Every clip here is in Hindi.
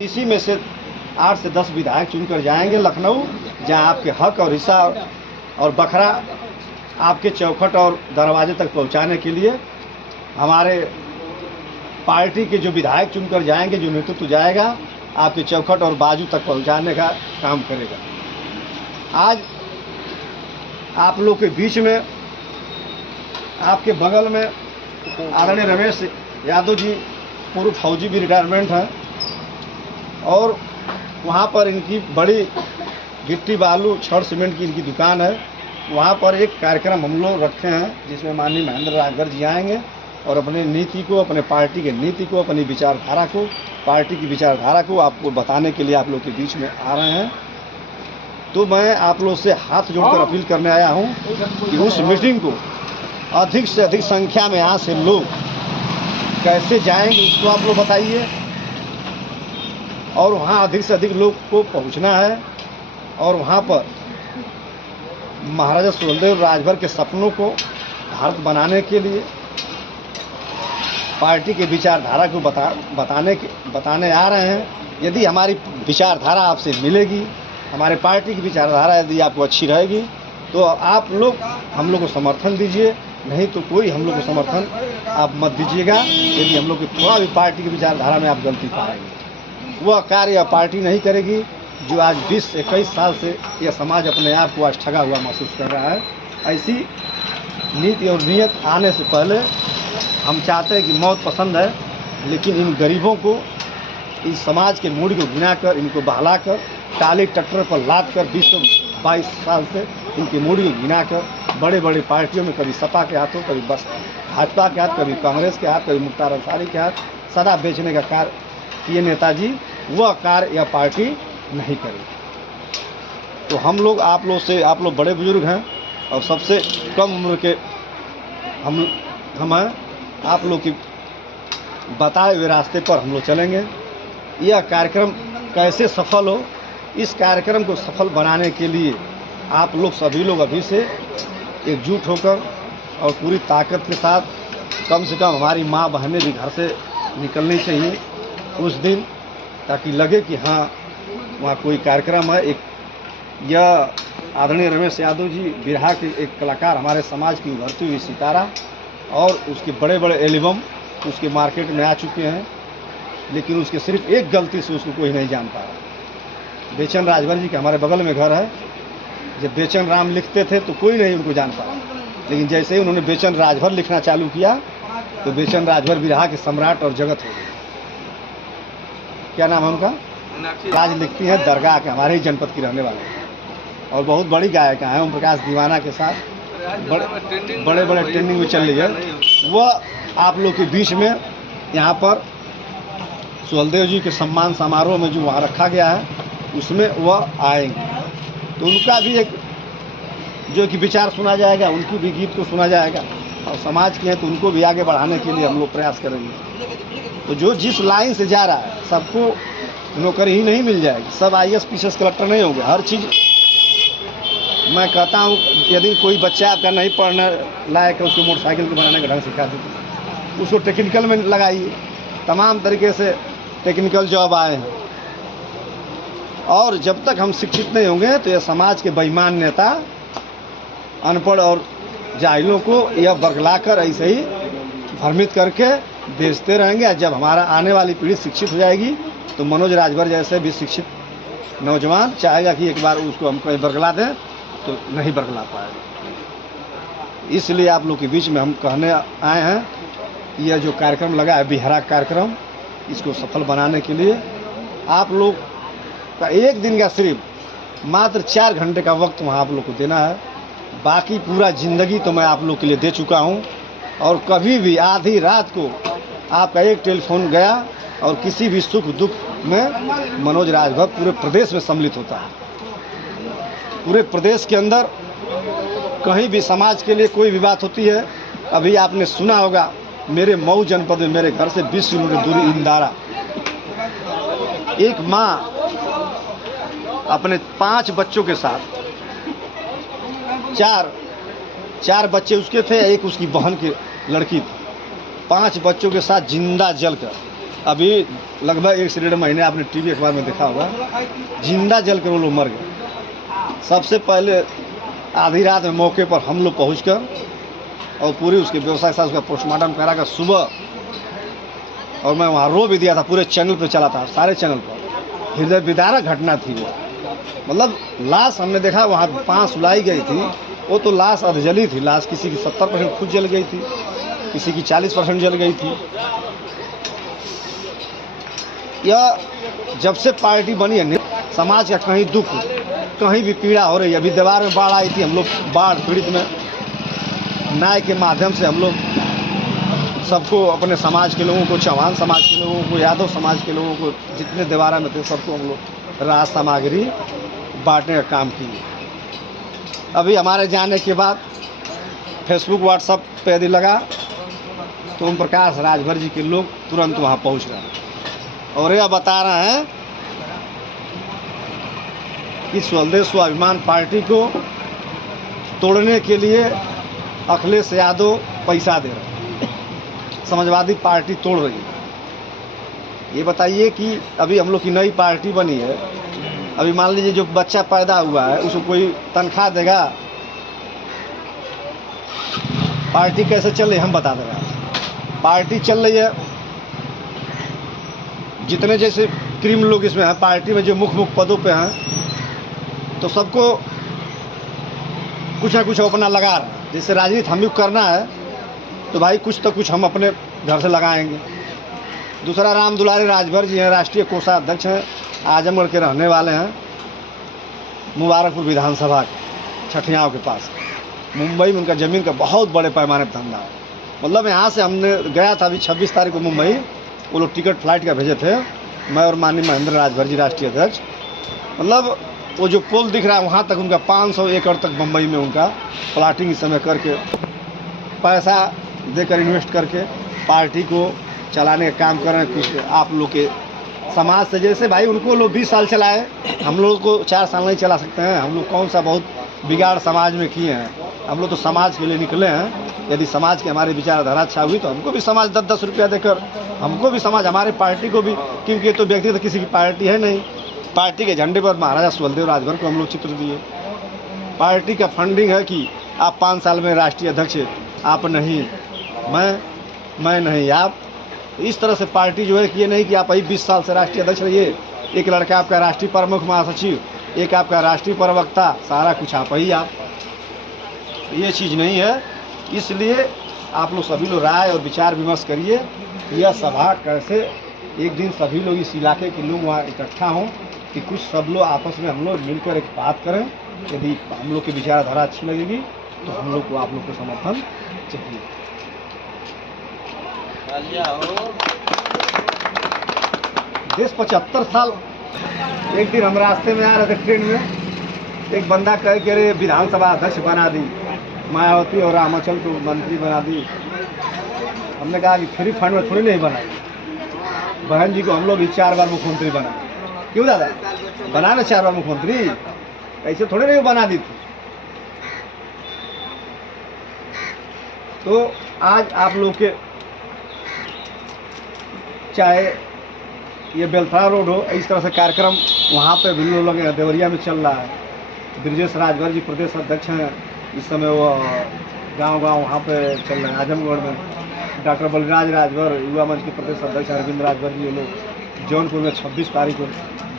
इसी में से 8 से 10 विधायक चुनकर जाएंगे लखनऊ, जहां आपके हक और हिस्सा और बखरा आपके चौखट और दरवाजे तक पहुंचाने के लिए हमारे पार्टी के जो विधायक चुनकर जाएंगे, जो नेतृत्व जाएगा, आपके चौखट और बाजू तक पहुंचाने का काम करेगा। आज आप लोग के बीच में, आपके बगल में आदरणीय रमेश यादव जी पूर्व फौजी भी रिटायरमेंट हैं, और वहाँ पर इनकी बड़ी गिट्टी बालू छड़ सीमेंट की इनकी दुकान है। वहाँ पर एक कार्यक्रम हम लोग रखे हैं जिसमें माननीय महेंद्र राजभर जी आएंगे और अपने नीति को, अपने पार्टी के नीति को, अपनी विचारधारा को, पार्टी की विचारधारा को आपको बताने के लिए आप लोग के बीच में आ रहे हैं। तो मैं आप लोग से हाथ जोड़कर अपील करने आया हूँ कि उस मीटिंग को अधिक से अधिक संख्या में यहाँ से लोग कैसे जाएंगे उसको आप लोग बताइए, और वहाँ अधिक से अधिक लोग को पहुँचना है, और वहाँ पर महाराजा सुहेलदेव राजभर के सपनों को भारत बनाने के लिए पार्टी के विचारधारा को बताने आ रहे हैं। यदि हमारी विचारधारा आपसे मिलेगी, हमारे पार्टी की विचारधारा यदि आपको अच्छी रहेगी, तो आप लोग हम लोग को समर्थन दीजिए, नहीं तो कोई हम लोग को समर्थन आप मत दीजिएगा। यदि हम लोग की थोड़ा भी पार्टी की विचारधारा में आप गलती पाएंगे, वह कार्य पार्टी नहीं करेगी जो आज 20-21 साल से यह समाज अपने आप को आज ठगा हुआ महसूस कर रहा है। ऐसी नीति और नियत आने से पहले हम चाहते हैं कि मौत पसंद है, लेकिन इन गरीबों को, इस समाज के मूड को गिनाकर, इनको बहलाकर, टाली टट्टर पर लाद कर 20-22 साल से इनके मूड को गिनाकर बड़े बड़े पार्टियों में, कभी सपा के हाथों, कभी बस भाजपा के हाथ, कभी कांग्रेस के हाथ, कभी मुख्तार अंसारी के हाथ सदा बेचने का कार्य किए नेताजी, वह कार्य या पार्टी नहीं करेगी। तो हम लोग आप लोग बड़े बुजुर्ग हैं और सबसे कम उम्र के हम हैं। आप लोग की बताए हुए रास्ते पर हम लोग चलेंगे। यह कार्यक्रम कैसे सफल हो, इस कार्यक्रम को सफल बनाने के लिए आप लोग सभी लोग अभी से एकजुट होकर और पूरी ताकत के साथ, कम से कम हमारी माँ बहनें भी घर से निकलनी चाहिए उस दिन, ताकि लगे कि हाँ वहाँ कोई कार्यक्रम है। एक यह आदरणीय रमेश यादव जी बिरहा के एक कलाकार, हमारे समाज की उभरती हुई सितारा, और उसके बड़े बड़े एल्बम उसके मार्केट में आ चुके हैं, लेकिन उसके सिर्फ एक गलती से उसको कोई नहीं जान पा रहा। बेचन राजभर जी के हमारे बगल में घर है। जब बेचन राम लिखते थे तो कोई नहीं उनको जान पाया, लेकिन जैसे ही उन्होंने बेचन राजभर लिखना चालू किया तो बेचन राजभर बिरहा के सम्राट और जगत हो गए। क्या नाम है उनका? राज लिखती हैं दरगाह के, हमारे ही जनपद की रहने वाले, और बहुत बड़ी गायिका हैं। ओम प्रकाश दीवाना के साथ बड़े बड़े ट्रेंडिंग में चल रही है। वह आप लोग के बीच में यहाँ पर सुहेलदेव जी के सम्मान समारोह में जो वहाँ रखा गया है उसमें वह आएंगे, तो उनका भी एक जो कि विचार सुना जाएगा, उनकी भी गीत को सुना जाएगा, और समाज के हैं तो उनको भी आगे बढ़ाने के लिए हम लोग प्रयास करेंगे। तो जो जिस लाइन से जा रहा है, सबको नौकरी ही नहीं मिल जाएगी, सब IAS PCS कलेक्टर नहीं होंगे। हर चीज़ मैं कहता हूँ, यदि कोई बच्चा आपका नहीं पढ़ने लायक है, उसको मोटरसाइकिल को बनाने का ढंग सिखा दीजिए, उसको टेक्निकल में लगाइए। तमाम तरीके से टेक्निकल जॉब आए हैं, और जब तक हम शिक्षित नहीं होंगे तो यह समाज के बेईमान नेता अनपढ़ और जाहिलों को यह बरगलाकर ऐसे ही भ्रमित करके बेचते रहेंगे। जब हमारा आने वाली पीढ़ी शिक्षित हो जाएगी तो मनोज राजभर जैसे भी शिक्षित नौजवान चाहेगा कि एक बार उसको हम कहीं बरगला दें, तो नहीं बरगला पाएगा। इसलिए आप लोग के बीच में हम कहने आए हैं, यह जो कार्यक्रम लगा है बिहरा कार्यक्रम, इसको सफल बनाने के लिए आप लोग का एक दिन का सिर्फ मात्र 4 घंटे का वक्त वहाँ आप लोग को देना है। बाकी पूरा ज़िंदगी तो मैं आप लोग के लिए दे चुका हूँ, और कभी भी आधी रात को आपका एक टेलीफोन गया और किसी भी सुख दुख में मनोज राजभर पूरे प्रदेश में सम्मिलित होता है। पूरे प्रदेश के अंदर कहीं भी समाज के लिए कोई भी बात होती है, अभी आपने सुना होगा मेरे मऊ जनपद में मेरे घर से 20 किलोमीटर दूरी इंदारा, एक माँ अपने 5 बच्चों के साथ, चार बच्चे उसके थे, एक उसकी बहन की लड़की थी, 5 बच्चों के साथ जिंदा जलकर अभी लगभग 1 से 1.5 महीने आपने टीवी अखबार में देखा होगा, जिंदा जल कर वो लोग मर गए। सबसे पहले आधी रात में मौके पर हम लोग पहुँचकर और पूरी उसके व्यवसाय के साथ उसका पोस्टमार्टम करा कर सुबह, और मैं वहाँ रो भी दिया था, पूरे चैनल पे चला था, सारे चैनल पर। हृदय विदारक घटना थी वो। मतलब लाश हमने देखा वहाँ 5 सुलाई गई थी, वो तो लाश अधजली थी। लाश किसी की 70% खुद जल गई थी, किसी की 40% जल गई थी। यह जब से पार्टी बनी है, समाज का कहीं दुख, कहीं भी पीड़ा हो रही है। अभी दीवार में बाढ़ आई थी, हम लोग बाढ़ पीड़ित में न्याय के माध्यम से हम लोग सबको, अपने समाज के लोगों को, चौहान समाज के लोगों को, यादव समाज के लोगों को, जितने दीवारा में थे सबको हम लोग राहत सामग्री बांटने का काम किए। अभी हमारे जाने के बाद फेसबुक व्हाट्सएप पे यदि लगा तो ओम प्रकाश राजभर जी के लोग तुरंत वहाँ पहुँच गए और यह बता रहे हैं कि स्वदेश स्वाभिमान पार्टी को तोड़ने के लिए अखिलेश यादव पैसा दे रहे हैं, समाजवादी पार्टी तोड़ रही है। ये बताइए कि अभी हम लोग की नई पार्टी बनी है, अभी मान लीजिए जो बच्चा पैदा हुआ है उसको कोई तनख्वाह देगा? पार्टी कैसे चल रही है हम बता देंगे। पार्टी चल रही है, जितने जैसे क्रीम लोग इसमें हैं पार्टी में, जो मुख्य पदों पे हैं, तो सबको कुछ ना कुछ अपना लगा रहा है। जैसे राजनीति हम भी करना है तो भाई कुछ तो कुछ हम अपने घर से लगाएंगे। दूसरा, राम दुलारी राजभर जी हैं, राष्ट्रीय कोषाध्यक्ष हैं, आजमगढ़ के रहने वाले हैं, मुबारकपुर विधानसभा के छठियाओं के पास। मुंबई में उनका ज़मीन का बहुत बड़े पैमाने पर धंधा है। मतलब यहाँ से हमने गया था अभी 26 तारीख को मुंबई, वो लोग टिकट फ्लाइट का भेजे थे, मैं और माननीय महेंद्र राजभर जी राष्ट्रीय अध्यक्ष। मतलब वो जो पुल दिख रहा है वहाँ तक उनका 500 एकड़ तक मुंबई में उनका प्लाटिंग इस समय करके, पैसा देकर इन्वेस्ट करके पार्टी को चलाने का काम कर रहे हैं। कुछ आप लोग के समाज से, जैसे भाई उनको लोग 20 साल चलाए, हम लोग को 4 साल नहीं चला सकते हैं। हम लोग कौन सा बहुत बिगाड़ समाज में किए हैं? हम लोग तो समाज के लिए निकले हैं। यदि समाज की हमारी विचारधारा अच्छा हुई तो हमको भी समाज 10-10 रुपया देकर, हमको भी समाज, हमारे पार्टी को भी, क्योंकि ये तो व्यक्तिगत किसी की पार्टी है नहीं। पार्टी के झंडे पर महाराजा सुहेलदेव राजभर को हम लोग चित्र दिए। पार्टी का फंडिंग है कि आप 5 साल में राष्ट्रीय अध्यक्ष, आप नहीं, मैं नहीं, आप। इस तरह से पार्टी जो है कि ये नहीं कि आप अभी 20 साल से राष्ट्रीय अध्यक्ष रहिए, एक लड़का आपका राष्ट्रीय प्रमुख महासचिव, एक आपका राष्ट्रीय प्रवक्ता, सारा कुछ आप ही आप। ये चीज़ नहीं है। इसलिए आप लोग सभी लोग राय और विचार विमर्श करिए। यह सभा कैसे एक दिन सभी लोग इस इलाके के लोग वहाँ इकट्ठा हों कि कुछ सब लोग आपस में हम लोग मिलकर एक बात करें। यदि हम लोग की विचारधारा अच्छी लगेगी तो हम लोग को आप लोग को समर्थन चाहिए। देश 75 साल। एक दिन हम रास्ते में आ रहे थे ट्रेन में, एक बंदा कहे कि अरे विधानसभा अध्यक्ष बना दी मायावती और रामाचल को मंत्री बना दी। हमने कहा कि फ्री फंड में थोड़ी नहीं बनाई, बहन जी को हम लोग भी 4 बार मुख्यमंत्री बना। क्यों दादा बना ना 4 बार मुख्यमंत्री? ऐसे थोड़ी नहीं बना दी थी। तो आज आप लोग के चाहे ये बेलथरा रोड हो, इस तरह से कार्यक्रम वहाँ पे भी लोग लगे, देवरिया में चल रहा है। ब्रिजेश राजभर जी प्रदेश अध्यक्ष हैं, इस समय वो गांव-गांव वहाँ पे चल रहे हैं। आजमगढ़ में डॉक्टर बलिराज राजभर युवा मंच के प्रदेश अध्यक्ष अरविंद राजभर जी, ये लोग जौनपुर में 26 तारीख को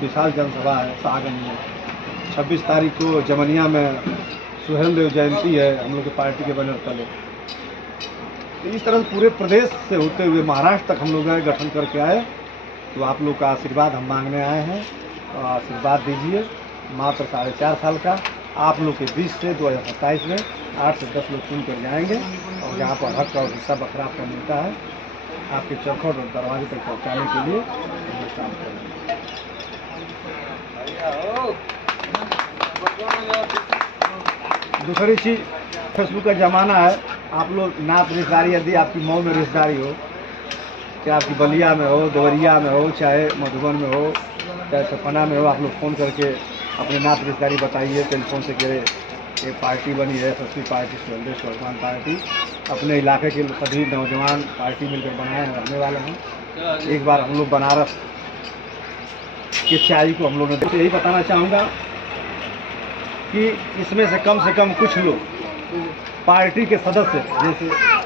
विशाल जनसभा है शाहगंज में। 26 तारीख को जमनिया में सुहेलदेव जयंती है हम लोग की पार्टी के बैनर तले। तो इस तरह से पूरे प्रदेश से होते हुए महाराष्ट्र तक हम लोग गठन करके आए। तो आप लोग का आशीर्वाद हम मांगने आए हैं, तो आशीर्वाद दीजिए। मात्र 4.5 साल का आप लोग के बीच से 2027 में 8 से 10 लोग चुन कर जाएंगे और जहाँ पर हक और हिस्सा बखरा आपका मिलता है, आपके चौखट और दरवाजे तक पहुँचाने के लिए हम लोग काम करेंगे। दूसरी चीज़, फेसबुक का ज़माना है। आप लोग नात रिश्तेदारी, यदि आपकी मऊ में रिश्तेदारी हो, चाहे आपकी बलिया में हो, देवरिया में हो, चाहे मधुबन में हो, चाहे सपना में हो, आप लोग फ़ोन करके अपने नात रिश्तेदारी बताइए। टेलीफोन से कह रहे एक पार्टी बनी है, सस्ती पार्टी, स्वदेश स्वाभिमान पार्टी, अपने इलाके के सभी नौजवान पार्टी मिलकर बनाए हैं, रहने वाले हैं। एक बार हम लोग बनारस की चाय को हम लोग ने तो यही बताना चाहूँगा कि इसमें से कम कुछ लोग पार्टी के सदस्य जैसे